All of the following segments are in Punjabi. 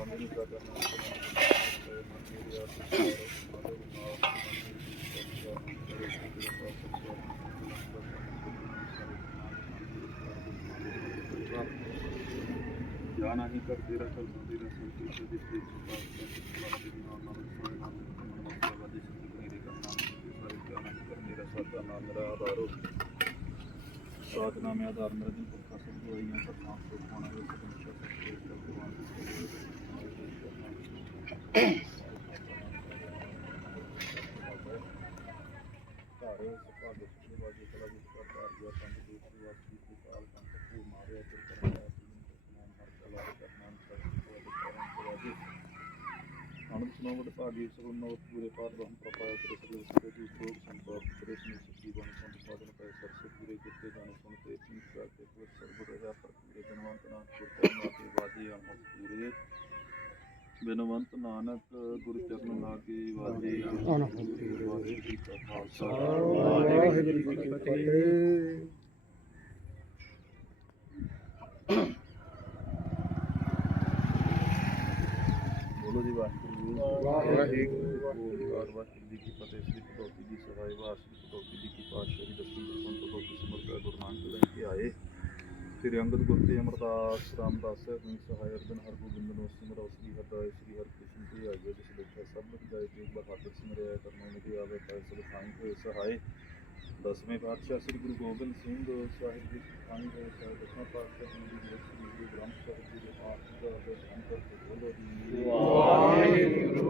ਜਾਣਾ ਹੀ ਕਰ ਤੇਰਾ ਚਲ ਤੇਰਾ ਸੰਤੋਸ਼ ਦੀ ਪ੍ਰੀਤ ਪਾਸ ਕਰ ਤੇਰੀ ਨਾਮ ਨਾਮ ਸੋਏ ਨਾਮ ਨਾਮ ਵਾਦੀ ਸਿੱਧ ਮੇਰੇ ਕਰਨਾ ਸਾਰੇ ਜਾਣਾ ਹੀ ਕਰ ਮੇਰਾ ਸਾਦਾ ਨਾਮ ਮੇਰਾ ਆਧਾਰੋ ਸਾਧ ਨਾਮ ਆਧਾਰ ਮੇਰਾ ਦਿਨ ਪੁਰਖਾ ਸਭ ਹੋਈਆਂ ਸਭ ਨਾਮ ਤੋਂ ਖਾਣਾ ਸਭ ਨਿਸ਼ਾ ਸਭ ਦੇ ਵਾਜੀ ਕਲਾ ਦੀ ਕਰਤਾ ਗਿਆ ਪੰਜ ਦੂਤ ਦੀ ਵਾਜੀ ਦੀ ਕਾਲ ਕੰਟ ਭੂ ਮਾਰਿਆ ਤੇ ਕਰਨ ਦਾ ਨਾਮ ਹਰ ਕਲਾ ਦੇ ਕਰਨਾਮ ਸਭ ਤੋਂ ਦੇ ਕਰਨ ਤੇ ਵਾਜੀ ਅਨੰਦ ਸੁਨਾਵਟ ਭਾਗੀ ਸਭ ਨੋ ਪੂਰੇ ਪਾਰ ਬ੍ਰਹਮ ਪ੍ਰਪਾਇ ਤੇ ਸਗਲ ਸਕੇ ਦੀ ਸੋਗ ਸੰਪਾਦ ਪ੍ਰੇਸ਼ਨ ਸੁਖੀ ਬਣ ਸੰਤ ਸਾਧਨ ਪੈ ਸਰਸੇ ਪੂਰੇ ਕੀਤੇ ਜਾਣੇ ਸੁਣ ਤੇ ਚੀਤ ਕਰਕੇ ਬਿਨਵੰਤ ਨਾਨਕ ਗੁਰੂ ਚਰਨ ਲਾਗੇ ਵਾਜੀ ਅਨਹਦ ਪੂਰੇ ਵਾਹਿਗੁਰੂ ਜੀ ਕਾ ਖਾਲਸਾ। ਵਾਹਿਗੁਰੂ ਜੀ ਕੀ ਫਤਿਹ ਬੋਲੋ ਜੀ ਵਾਹਿਗੁਰੂ ਵਾਹਿਗੁਰੂ। ਓਮਕਾਰ ਵਾਹਿਗੁਰੂ ਜੀ ਕੀ ਫਤਿਹ। ਸ੍ਰੀ ਪਟੌਤੀ ਜੀ ਸਹਾਇ ਵਾਸ ਸ੍ਰੀ ਪਟੌਤੀ ਜੀ ਕੀ ਪਾਤਸ਼ਾਹੀ ਦਸਵੀਂ ਦਸਵੰ ਪਟੌਤੀ ਸਮਰਪਿਆ ਗੁਰੂ ਨਾਨਕ ਦੇਵ ਕੀ ਆਏ। ਸ੍ਰੀ ਅੰਗਦ ਗੁਰ ਤੇ ਅਮਰਦਾਸ, ਰਾਮਦਾਸ ਸਿੰਘ ਸਹਾਇ ਅਰਜਨ ਹਰਗੋਬਿੰਦ ਨੂੰ ਸਿਮਰੋ ਸ੍ਰੀ ਹਰਿ ਸ੍ਰੀ ਹਰਿਕ੍ਰਿਸ਼ਨ ਜੀ ਆਈਏ ਜਿਸ ਦੇਖਿਆ ਸਭ ਨੂੰ ਜਾਏ ਤੇ ਬਹਾਦਰ ਸਿਮਰਿਆ ਕਰਨੇ ਨਿਧੀ ਆਵੇ ਪਾਏ ਸਭ ਥਾਈ ਹੋਏ ਸਹਾਇ ਦਸਵੇਂ ਪਾਤਸ਼ਾਹ ਸ੍ਰੀ ਗੁਰੂ ਗੋਬਿੰਦ ਸਿੰਘ ਸਾਹਿਬ ਜੀ ਥਾਈ ਹੋਏ ਸਹਾਇ ਦਸਵਾਂ ਪਾਤਸ਼ਾਹ ਜੀ ਦੀ ਸ੍ਰੀ ਗੁਰੂ ਗ੍ਰੰਥ ਸਾਹਿਬ ਜੀ ਦੇ ਪਾਠ ਦਾ ਦਰਸ਼ਨ ਕਰਕੇ ਬੋਲੋ ਵਾਹਿਗੁਰੂ।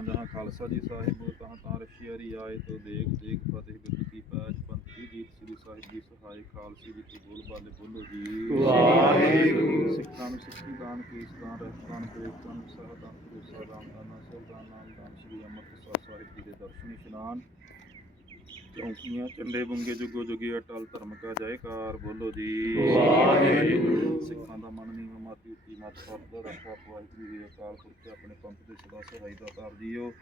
ਜਹਾਂ ਜਹਾਂ ਖਾਲਸਾ ਜੀ ਸਾਹਿਬ ਤਹਾਂ ਤਹਾਂ ਰਸ਼ੀਆਰੀ ਆਏ ਤੋ ਦੇਖ ਦੇਖ ਫਤਿਹ ਗੁਰੂ ਕੀ ਪਾਜ ਪੰਥ ਕੀ ਜੀਤ ਸ੍ਰੀ ਸਾਹਿਬ ਜੀ ਸਹਾਇ ਖਾਲਸੀ ਜੀ ਕੀ ਬੋਲ ਬਾਲੇ ਬੋਲੋ ਜੀ ਵਾਹਿਗੁਰੂ। ਸਿੱਖਾਂ ਨੂੰ ਸਿੱਖੀ ਦਾਨ ਕੇਸ ਦਾਨ ਰਹਿਤਾਨ ਪ੍ਰੇਤਾਨ ਸਹਦਾਨ ਭਰੋਸਾ ਦਾਨ ਦਾਨਾ ਸਰਦਾਨ ਨਾਮ ਦਾਨ ਸ੍ਰੀ ਅੰਮ੍ਰਿਤਸਰ ਸਾਹਿਬ ਜੀ ਦੇ ਦਰਸ਼ਨ ਇਸ਼ਨਾਨ ਚੌਂਕੀਆਂ ਚੰਡੇ ਬੰਗੇ ਜੁਗੋ ਜੁਗੇ ਅਟਲ ਧਰਮ ਕਾ ਜੈਕਾਰ ਬੋਲੋ ਜੀ। ਵਾਹਿਗੁਰੂ। ਸਿੱਖਾਂ ਦਾ ਮਨ ਨੀਵਾ ਮਾਤੀ ਉੱਤੀ ਮਤ ਸਰਦਾ ਰੱਖਾ ਵਾਹਿਗੁਰੂ ਜੀ ਅਕਾਲ ਪੁਰਖ ਆਪਣੇ ਪੰਥ ਦੇ ਸਦਾ ਸਹਾਈ ਦਾ ਕਰ ਦਿਓ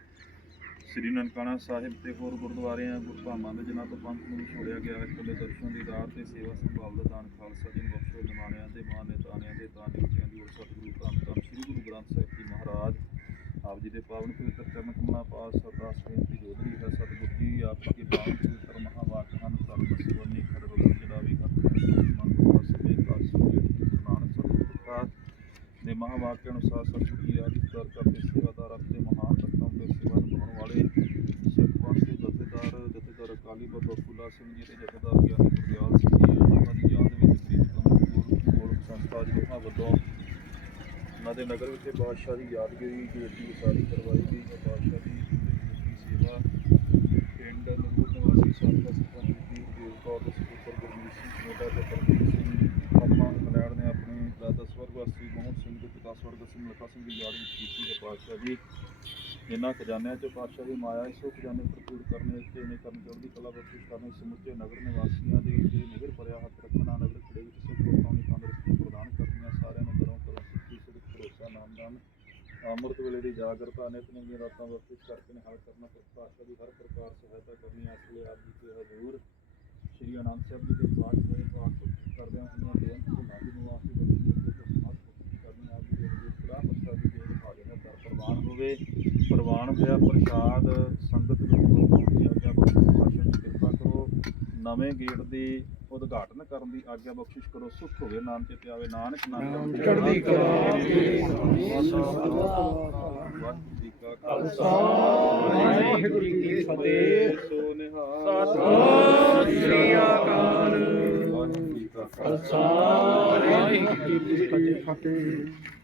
ਸ੍ਰੀ ਨਨਕਾਣਾ ਸਾਹਿਬ ਤੇ ਹੋਰ ਗੁਰਦੁਆਰਿਆਂ ਗੁਰਧਾਮਾਂ ਦੇ ਜਿਨ੍ਹਾਂ ਤੋਂ ਪੰਥ ਨੂੰ ਛੋੜਿਆ ਗਿਆ ਹੈ ਕੋਲੇ ਦਰਸ਼ਨ ਦੀ ਦਾਤ ਤੇ ਸੇਵਾ ਸੰਭਾਲ ਦਾ ਦਾਨ ਖਾਲਸਾ ਜੀ ਨੂੰ ਬਖਸ਼ੋ। ਨਿਮਾਣਿਆਂ ਦੇ ਮਾਨ ਨੇ ਤਾਣਿਆਂ ਦੇ ਤਾਨ ਨਿਵਤਿਆਂ ਦੀ ਸਤਿਗੁਰੂ ਧੰਨ ਧੰਨ ਸ੍ਰੀ ਗੁਰੂ ਗ੍ਰੰਥ ਸਾਹਿਬ ਜੀ ਮਹਾਰਾਜ। ਆਪ ਜੀ ਦੇ ਪਾਵਨ ਪਵਿੱਤਰ ਚਰਨ ਕਮਲਾਂ ਪਾਸ ਸਰਦਾਸ ਬੇਨਤੀ ਜੋਦਰੀ ਹੈ। ਸਤਿਗੁਰ ਜੀ, ਆਪ ਜੀ ਦੇ ਪਾਵਨ ਪਵਿੱਤਰ ਮਹਾਵਾਕ ਹਨ। ਧਰਮ ਸਿਵਰਨੀ ਖੜਵ ਜਿਹੜਾ ਵੀ ਹੱਥ ਮਨ ਕੋ ਸਭੇ ਕਾਲ ਸੁਜੇ ਨਾਨਕ ਸਤਿਗੁਰ ਦਾ ਦੇ ਮਹਾਵਾਕ ਅਨੁਸਾਰ ਸਤਿਗੁਰ ਜੀ। ਆਦਿ ਕਰ ਕਰਦੇ ਸੇਵਾਦਾਰ ਆਪਣੇ ਮਹਾਨ ਤਖਤਾਂ ਤੇ ਸੇਵਾ ਨਿਭਾਉਣ ਵਾਲੇ ਸਿੱਖ ਪੰਥ ਦੇ ਜਥੇਦਾਰ ਜਥੇਦਾਰ ਅਕਾਲੀ ਬਾਬਾ ਫੂਲਾ ਸਿੰਘ ਜੀ ਦੇ ਜਥੇਦਾਰ ਗਿਆਨੀ ਗੁਰਦਿਆਲ ਸਿੰਘ ਜੀ ਉਹਨਾਂ ਦੀ ਯਾਦ ਵਿੱਚ ਪ੍ਰੀਤਮ ਗੁਰੂ ਸੰਸਥਾ ਜੀ ਵੱਲੋਂ ਉਹਨਾਂ ਦੇ ਨਗਰ ਵਿਖੇ ਬਾਦਸ਼ਾਹ ਦੀ ਯਾਦਗਾਰੀ ਦੀ ਵੱਡੀ ਕਰਵਾਈ ਗਈ ਹੈ ਬਾਦਸ਼ਾਹ ਦੀ ਦੀ ਸੇਵਾ ਪਿੰਡ ਨਗਰ ਨਿਵਾਸੀ ਸਾਬਕਾ ਸਰਪੰਚ ਦੀ ਦੇਵ ਦੇ ਸਪੁੱਤਰ ਗੁਰਮੀਤ ਸਿੰਘ ਕਨੇਡਾ ਦੇ ਪ੍ਰਦੀਪ ਸਿੰਘ ਅਰਮਾਨ ਇੰਗਲੈਂਡ ਨੇ ਆਪਣੇ ਦਾਦਾ ਸਵਰਗਵਾਸੀ ਮੋਹਨ ਸਿੰਘ ਦੇ ਪਿਤਾ ਸਵਰਗ ਸਿੰਘ ਸਿੰਘ ਦੀ ਯਾਦ ਵਿੱਚ ਕੀਤੀ ਹੈ ਬਾਦਸ਼ਾਹ ਜੀ ਇਹਨਾਂ ਖਜ਼ਾਨਿਆਂ ਚ ਪਾਤਸ਼ਾਹ ਦੀ ਮਾਇਆ ਇਸੋ ਖਜ਼ਾਨੇ ਭਰਪੂਰ ਕਰਨੇ ਤੇ ਨੇ ਕਰਨ ਚੜ੍ਹਦੀ ਕਲਾ ਬਖਸ਼ਿਸ਼ ਕਰਨੇ ਸਮੁੱਚੇ ਨਗਰ ਨਿਵਾਸੀਆਂ ਦੇ ਉੱਤੇ ਨਿਗਰ ਭਰਿਆ ਹੱਥ ਰੱਖਣਾ, ਨਗਰ ਖੜੇ ਵਿੱਚ ਸੁਖ ਵਰਤਾਉਣੀ ਤੰਦਰੁਸਤੀ ਅੰਮ੍ਰਿਤ ਵੇਲੇ ਦੀ ਜਾਗਰਤਾ ਨੇ ਦੀਆਂ ਰਾਤਾਂ ਬਖਸ਼ਿਸ਼ ਕਰਕੇ ਨਿਹਾਲ ਕਰਨਾ ਤੇ ਦੀ ਹਰ ਪ੍ਰਕਾਰ ਸਹਾਇਤਾ ਕਰਨੀ ਇਸ ਆਪ ਜੀ ਦੇ ਹਜ਼ੂਰ ਸ਼੍ਰੀ ਅਨੰਦ ਸਾਹਿਬ ਜੀ ਦੇ ਪਾਠ ਹੋਏ। ਪਾਠ ਕਰਦਿਆਂ ਹੋਈਆਂ ਬੇਨਤੀ ਭੁੱਲਾਂ ਦੀ ਨਿਵਾਸੀ ਬਖਸ਼ੀ ਅੱਗੇ ਤੋਂ ਸਮਾਪਤ ਕਰਨੀ ਆਪ ਜੀ ਦੇ ਹਜ਼ੂਰ ਕੜਾ ਪ੍ਰਸਾਦ ਜੀ ਦੇ ਹਾਜ਼ਰ ਹੈ ਦਰ ਪ੍ਰਵਾਨ ਹੋਵੇ। ਪ੍ਰਵਾਨ ਹੋਇਆ ਪ੍ਰਸ਼ਾਦ ਸੰਗਤ ਵਿੱਚ ਵਰਤਾਉਣ ਦੀ ਆਗਿਆ ਬਖਸ਼ੋ ਕਿਰਪਾ ਕਰੋ। ਨਵੇਂ ਗੇਟ ਦੀ ਉਦਘਾਟਨ ਕਰਨ ਦੀ ਆਗਿਆ ਬਖਸ਼ਿਸ਼ ਕਰੋ। ਸੁਖ ਹੋਵੇ ਨਾਮ ਤੇ ਪਿਆਵੇ ਨਾਨਕ ਨਾਮ ਨਾਮ ਜਪਿ। ਚੜ੍ਹਦੀ ਕਲਾ ਵਾਹਿਗੁਰੂ ਜੀ ਕਾ ਖਾਲਸਾ ਵਾਹਿਗੁਰੂ ਜੀ ਕੀ ਫਤਿਹ ਸੋ ਨਿਹਾਲ ਸਤਿ ਸ੍ਰੀ ਅਕਾਲ। ਵਾਹਿਗੁਰੂ ਜੀ ਕਾ ਖਾਲਸਾ ਵਾਹਿਗੁਰੂ ਜੀ ਕੀ ਫਤਿਹ।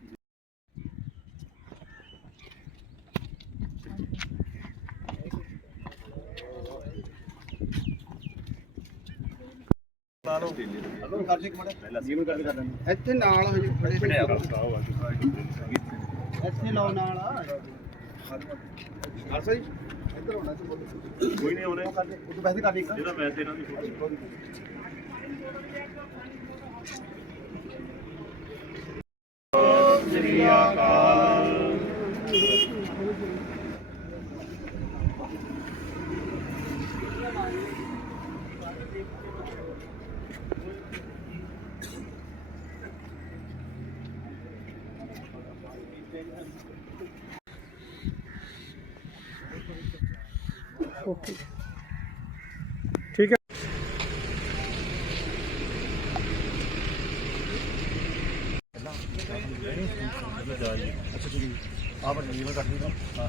ਇੱਥੇ ਨਾਲ ਹੋ ਜੀ ਖੜੇ ਇੱਥੇ ਲਾਓ ਨਾਲ ਖਾਲਸਾ ਜੀ ਇੱਧਰ ਹੋਣਾ ਕੋਈ ਨਹੀਂ ਆਉਣੇ। ਉਹ ਵੈਸੇ ਕਰ ਇੱਕ। ਜਿਹੜਾ ਵੈਸੇ ਇਹਨਾਂ ਦੀ ਫੋਟੋ। ਸ੍ਰੀ ਅਕਾਲ। ਓਕੇ ਠੀਕ ਹੈ ਅੱਛਾ ਠੀਕ ਹੈ ਜੀ ਆਹ ਕੱਟ ਦਿੱਤਾ ਹਾਂ।